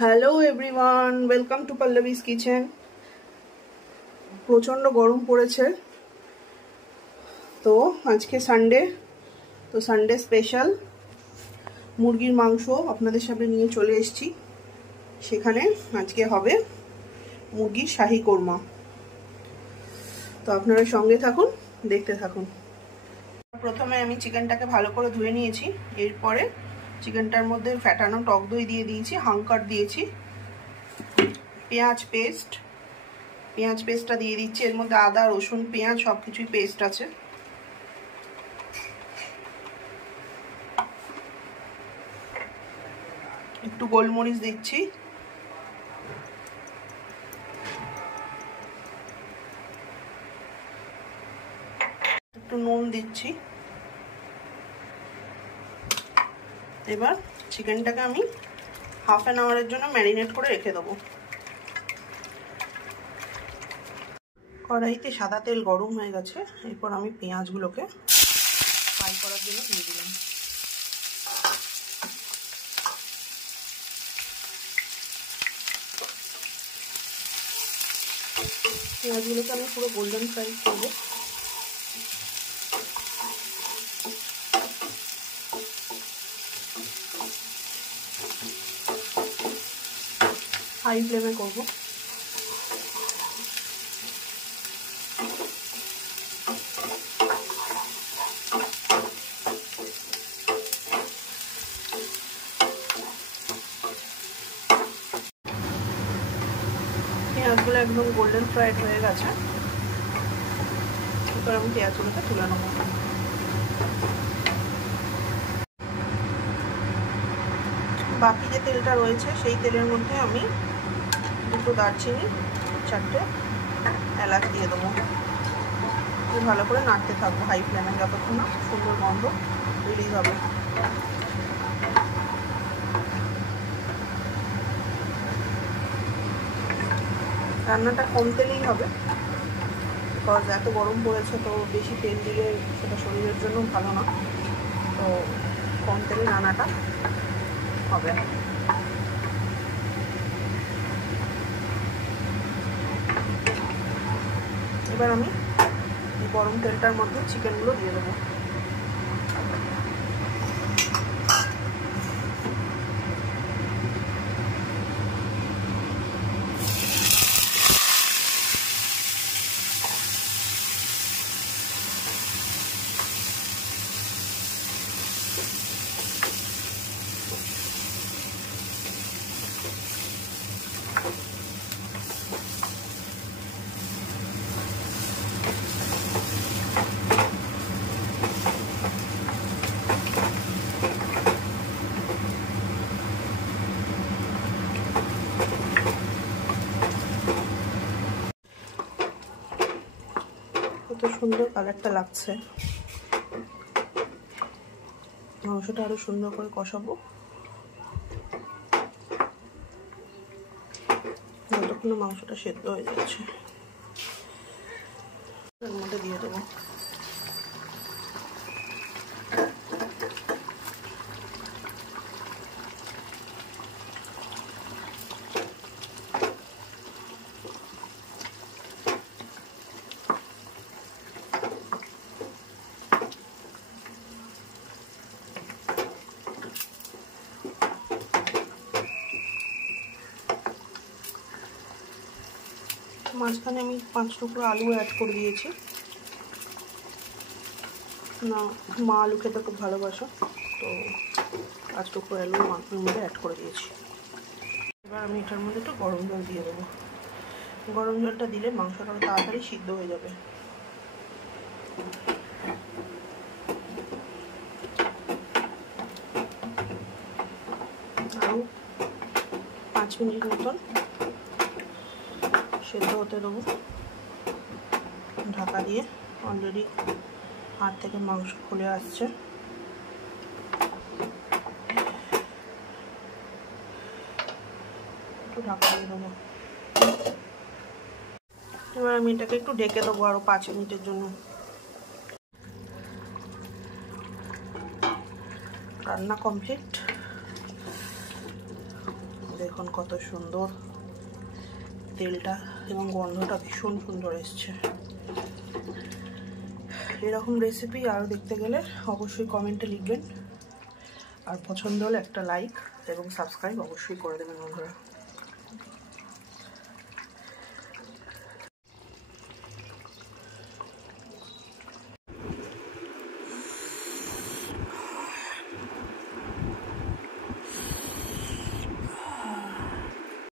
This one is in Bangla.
Hello everyone, welcome to Pallavi's kitchen. প্রচণ্ড গরম পড়েছে, তো আজকে সানডে, তো সানডে স্পেশাল মুরগির মাংস আপনাদের সামনে নিয়ে চলে এসেছি। সেখানে আজকে হবে মুরগির শাহি কোরমা। তো আপনারা সঙ্গে থাকুন, দেখতে থাকুন। প্রথমে আমি চিকেনটাকে ভালো করে ধুয়ে নিয়েছি। এরপরে চিকেনটার মধ্যে ফ্যাটানো টক দই দিয়ে দিয়েছি, হাঙ্কার দিয়েছি, পেঁয়াজ পেস্টটা দিয়ে দিচ্ছি। এর মধ্যে আদা, রসুন, পেঁয়াজ সব কিছুই পেস্ট আছে। একটু গোলমরিচ দিচ্ছি, একটু নুন দিচ্ছি। এবার চিকেনটাকে আমি হাফ অ্যান আওয়ারের জন্য ম্যারিনেট করে রেখে দেবো। কড়াইতে সাদা তেল গরম হয়ে গেছে। এরপর আমি পেঁয়াজগুলোকে ফ্রাই করার জন্য দিয়ে দিলাম। পেঁয়াজগুলোকে আমি পুরো গোল্ডেন ফ্রাই করবো। হাই ফ্লেমে করব। পেঁয়াজগুলো একদম গোল্ডেন ফ্রাইড হয়ে গেছে। এবার আমি পেঁয়াজগুলোকে তুলে নেব। বাকি যে তেলটা রয়েছে সেই তেলের মধ্যে আমি দুটো দারচিনি, 4টে এলাচ দিয়ে দেবো। ভালো করে নাড়তে থাকবো হাই ফ্লেমে, যতক্ষণ না সুন্দর গন্ধ রিলিজ হবে। রান্নাটা কম তেলেই হবে, বিকজ এত গরম পড়েছে, তো বেশি তেল দিলে সেটা শরীরের জন্য ভালো না। তো কম তেলে রান্নাটা হবে। এবার আমি এই গরম তেলটার মধ্যে চিকেনগুলো দিয়ে দেবো। কত সুন্দর কালারটা লাগছে। মাংসটা আরো সুন্দর করে কষাবো, যতক্ষণ মাংসটা সেদ্ধ হয়ে যাচ্ছে। এর মধ্যে দিয়ে দেবো মাঝখানে আমি 5 টুকরো আলু অ্যাড করে দিয়েছি। না, মা আলু খেতে খুব ভালোবাসো, তো 5 টুকরো আলু মাংসের মধ্যে অ্যাড করে দিয়েছি। এবার আমি এটার মধ্যে একটু গরম জল দিয়ে দেবো। গরম জলটা দিলে মাংসটা তাড়াতাড়ি সিদ্ধ হয়ে যাবে। আরও 5 মিনিট মতন সেদ্ধ হতে দেবো ঢাকা দিয়ে। অলরেডি হাত থেকে মাংস খুলে আসছে। একটু ঢাকা দিয়ে দেবো। এবার আমি এটাকে একটু ঢেকে দেবো আরও 5 মিনিটের জন্য। রান্না কমপ্লিট। দেখুন কত সুন্দর তেলটা এবং গন্ধটা ভীষণ সুন্দর এসছে। এরকম রেসিপি আরও দেখতে গেলে অবশ্যই কমেন্টে লিখবেন, আর পছন্দ হলে একটা লাইক এবং সাবস্ক্রাইব অবশ্যই করে দেবেন বন্ধুরা।